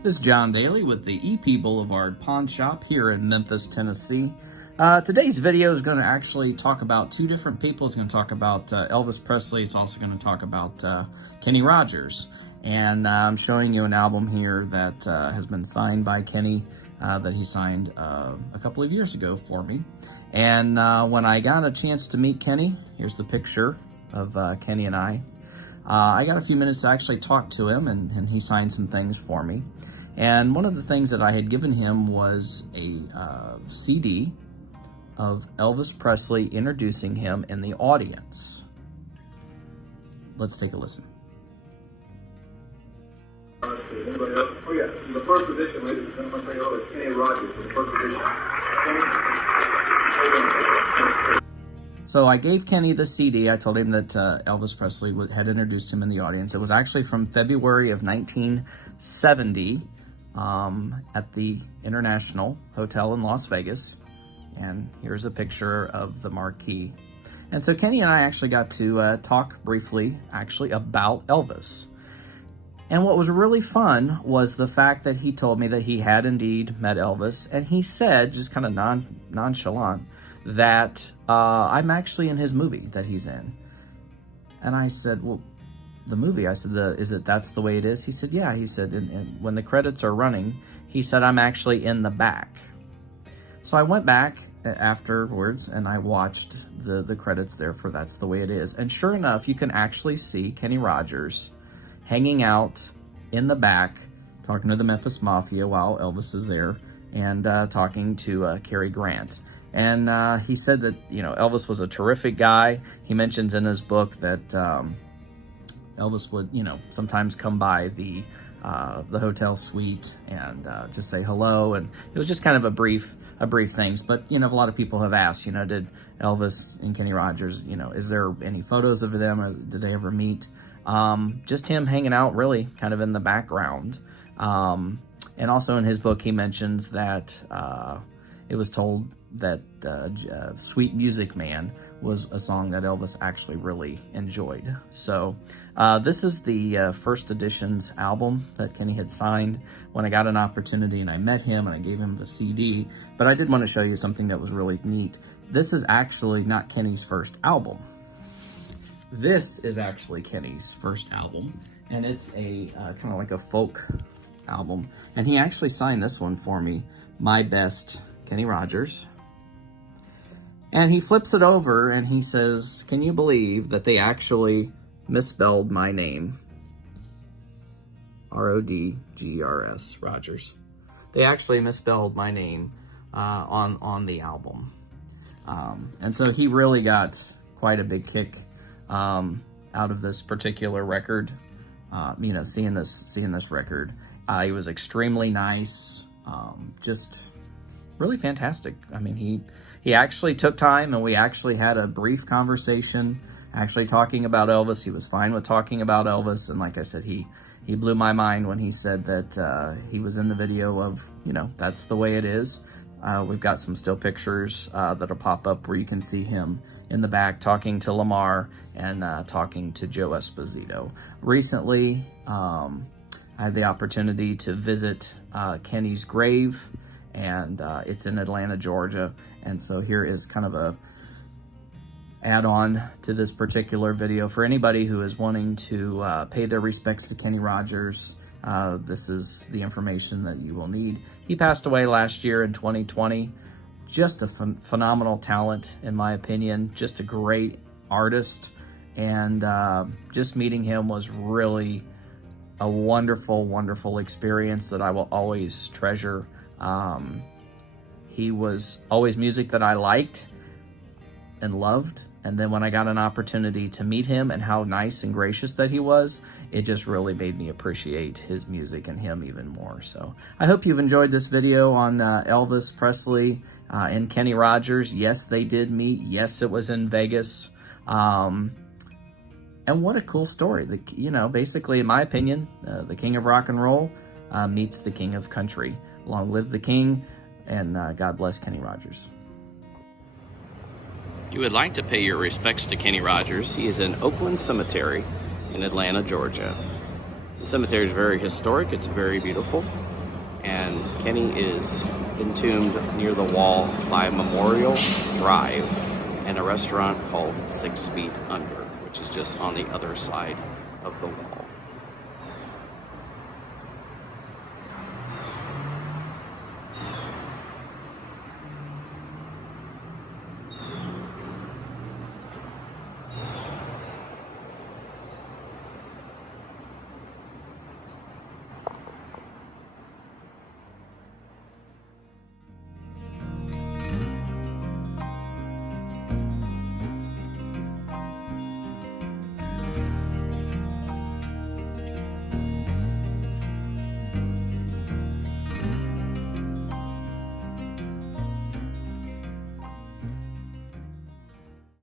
This is Jon Daly with the EP Boulevard Pawn Shop here in Memphis, Tennessee. Today's video is going to actually talk about two different people. It's going to talk about Elvis Presley. It's also going to talk about Kenny Rogers. And I'm showing you an album here that has been signed by Kenny, that he signed a couple of years ago for me. And when I got a chance to meet Kenny, here's the picture of Kenny and I got a few minutes to actually talk to him, and he signed some things for me. And one of the things that I had given him was a CD of Elvis Presley introducing him in the audience. Let's take a listen. Anybody else? Oh yeah, in the first position, ladies and gentlemen, say hello to Kenny Rogers in the first position. So I gave Kenny the CD. I told him that Elvis Presley had introduced him in the audience. It was actually from February of 1970 at the International Hotel in Las Vegas. And here's a picture of the marquee. And so Kenny and I actually got to talk briefly, actually, about Elvis. And what was really fun was the fact that he told me that he had indeed met Elvis. And he said, just kind of nonchalant, that I'm actually in his movie that he's in. And I said, well, the movie? I said, that's the way it is? He said, yeah. He said, and when the credits are running, he said, I'm actually in the back. So I went back afterwards and I watched the credits there for That's the Way It Is. And sure enough, you can actually see Kenny Rogers hanging out in the back, talking to the Memphis Mafia while Elvis is there, and talking to Cary Grant. And he said that, you know, Elvis was a terrific guy. He mentions in his book that Elvis would, you know, sometimes come by the hotel suite and just say hello. And it was just kind of a brief things. But, you know, a lot of people have asked, you know, did Elvis and Kenny Rogers, you know, is there any photos of them? Or did they ever meet? Just him hanging out really kind of in the background. And also in his book, he mentions that it was told that Sweet Music Man was a song that Elvis actually really enjoyed. So this is the first edition's album that Kenny had signed when I got an opportunity and I met him and I gave him the CD. But I did want to show you something that was really neat. This is actually not Kenny's first album. This is actually Kenny's first album, and it's a kind of like a folk album. And he actually signed this one for me, My Best Kenny Rogers. And he flips it over and he says, can you believe that they actually misspelled my name? R-O-D-G-E-R-S, Rogers. They actually misspelled my name on the album. And so he really got quite a big kick out of this particular record. You know, seeing this record. He was extremely nice, just really fantastic. I mean, he actually took time and we actually had a brief conversation actually talking about Elvis. He was fine with talking about Elvis. And like I said, he blew my mind when he said that he was in the video of, you know, That's the Way It Is. We've got some still pictures that'll pop up where you can see him in the back talking to Lamar and talking to Joe Esposito. Recently, I had the opportunity to visit Kenny's grave, and it's in Atlanta, Georgia. And so here is kind of a add-on to this particular video for anybody who is wanting to pay their respects to Kenny Rogers. This is the information that you will need. He passed away last year in 2020. Just a phenomenal talent, in my opinion. Just a great artist. And just meeting him was really a wonderful, wonderful experience that I will always treasure. He was always music that I liked and loved. And then when I got an opportunity to meet him and how nice and gracious that he was, it just really made me appreciate his music and him even more. So I hope you've enjoyed this video on Elvis Presley and Kenny Rogers. Yes, they did meet. Yes, it was in Vegas. And what a cool story. You know, basically, in my opinion, the king of rock and roll meets the king of country. Long live the king, and God bless Kenny Rogers. If you would like to pay your respects to Kenny Rogers, he is in Oakland Cemetery in Atlanta, Georgia. The cemetery is very historic. It's very beautiful. Kenny is entombed near the wall by Memorial Drive and a restaurant called 6 Feet Under, which is just on the other side of the wall.